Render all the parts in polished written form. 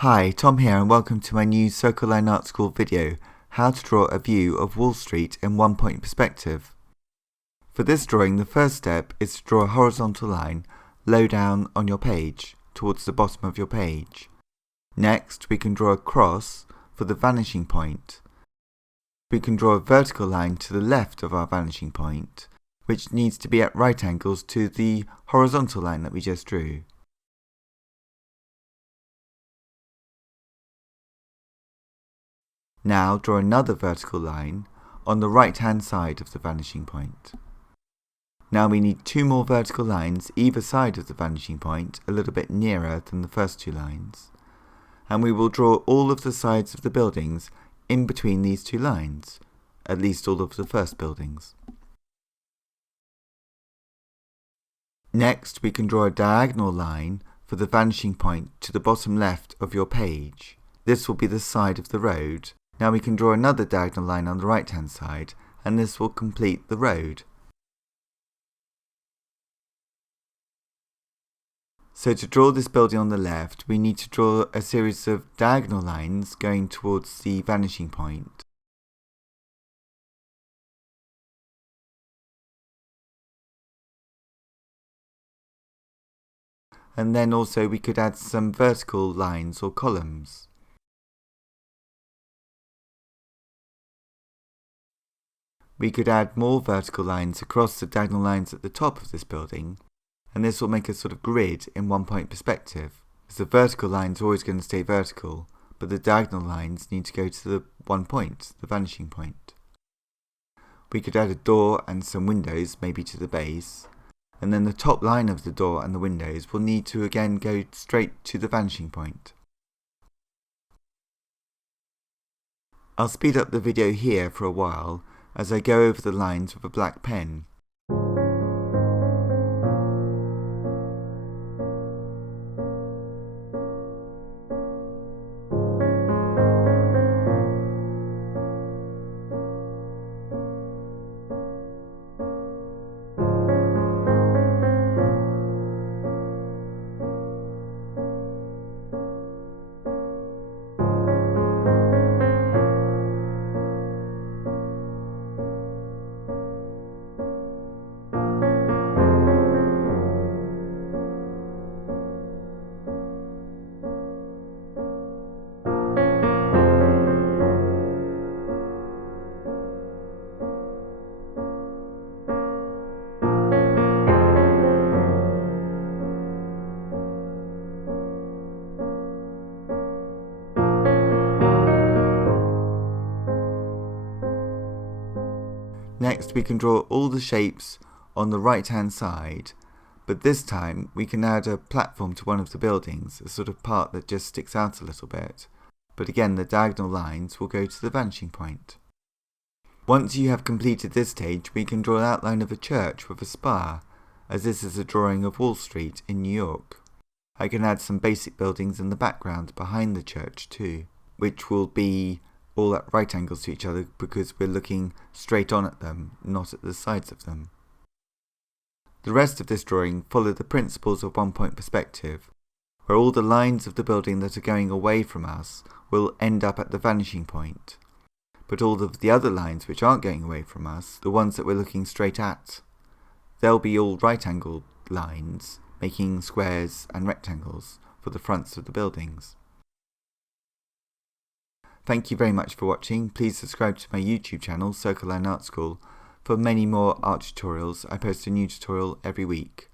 Hi, Tom here and welcome to my new Circle Line Art School video, how to draw a view of Wall Street in one-point perspective. For this drawing, the first step is to draw a horizontal line low down on your page, towards the bottom of your page. Next, we can draw a cross for the vanishing point. We can draw a vertical line to the left of our vanishing point, which needs to be at right angles to the horizontal line that we just drew. Now draw another vertical line on the right-hand side of the vanishing point. Now we need two more vertical lines either side of the vanishing point, a little bit nearer than the first two lines. And we will draw all of the sides of the buildings in between these two lines, at least all of the first buildings. Next, we can draw a diagonal line for the vanishing point to the bottom left of your page. This will be the side of the road. Now we can draw another diagonal line on the right hand side, and this will complete the road. So to draw this building on the left, we need to draw a series of diagonal lines going towards the vanishing point. And then also we could add some vertical lines or columns. We could add more vertical lines across the diagonal lines at the top of this building, and this will make a sort of grid in one-point perspective, as the vertical line is always going to stay vertical, but the diagonal lines need to go to the one point, the vanishing point. We could add a door and some windows, maybe to the base, and then the top line of the door and the windows will need to again go straight to the vanishing point. I'll speed up the video here for a while, as I go over the lines with a black pen. Next, we can draw all the shapes on the right-hand side, but this time we can add a platform to one of the buildings, a sort of part that just sticks out a little bit. But again, the diagonal lines will go to the vanishing point. Once you have completed this stage, we can draw an outline of a church with a spire, as this is a drawing of Wall Street in New York. I can add some basic buildings in the background behind the church too, which will be all at right angles to each other because we're looking straight on at them, not at the sides of them. The rest of this drawing follow the principles of one-point perspective, where all the lines of the building that are going away from us will end up at the vanishing point, but all of the other lines which aren't going away from us, the ones that we're looking straight at, they'll be all right-angled lines, making squares and rectangles for the fronts of the buildings. Thank you very much for watching. Please subscribe to my YouTube channel, Circle Line Art School, for many more art tutorials. I post a new tutorial every week.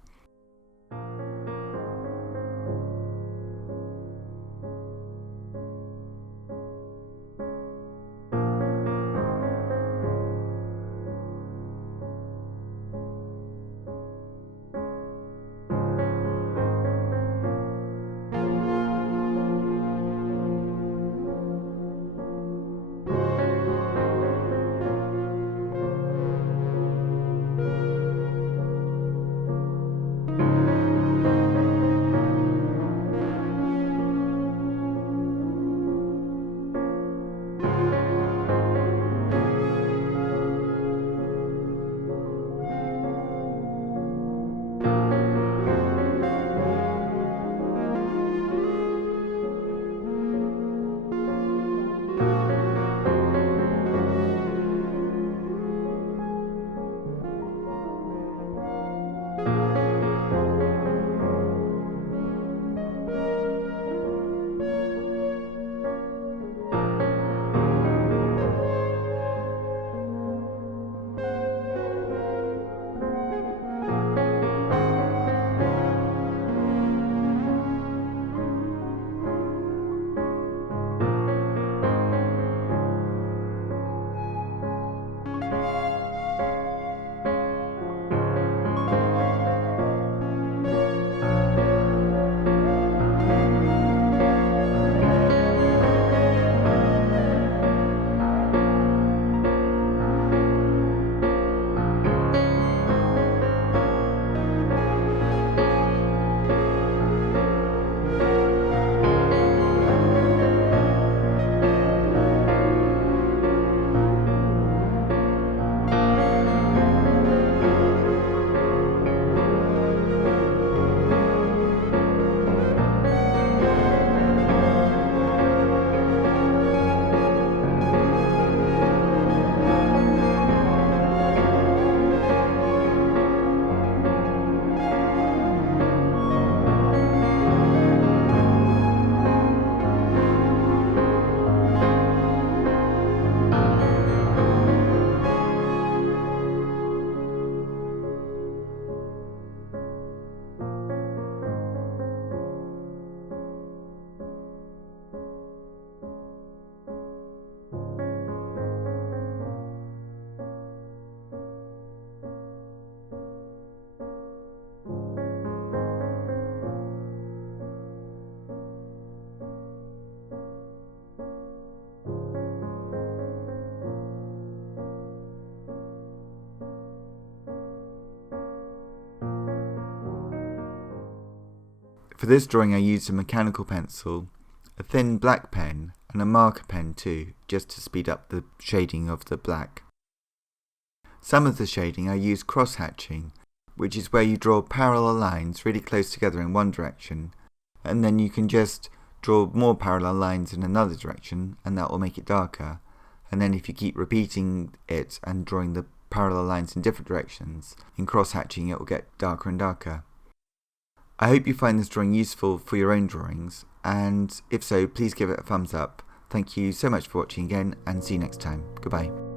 For this drawing I used a mechanical pencil, a thin black pen and a marker pen too, just to speed up the shading of the black. Some of the shading I used cross-hatching, which is where you draw parallel lines really close together in one direction, and then you can just draw more parallel lines in another direction, and that will make it darker. And then if you keep repeating it and drawing the parallel lines in different directions, in cross-hatching it will get darker and darker. I hope you find this drawing useful for your own drawings, and if so, please give it a thumbs up. Thank you so much for watching again, and see you next time. Goodbye.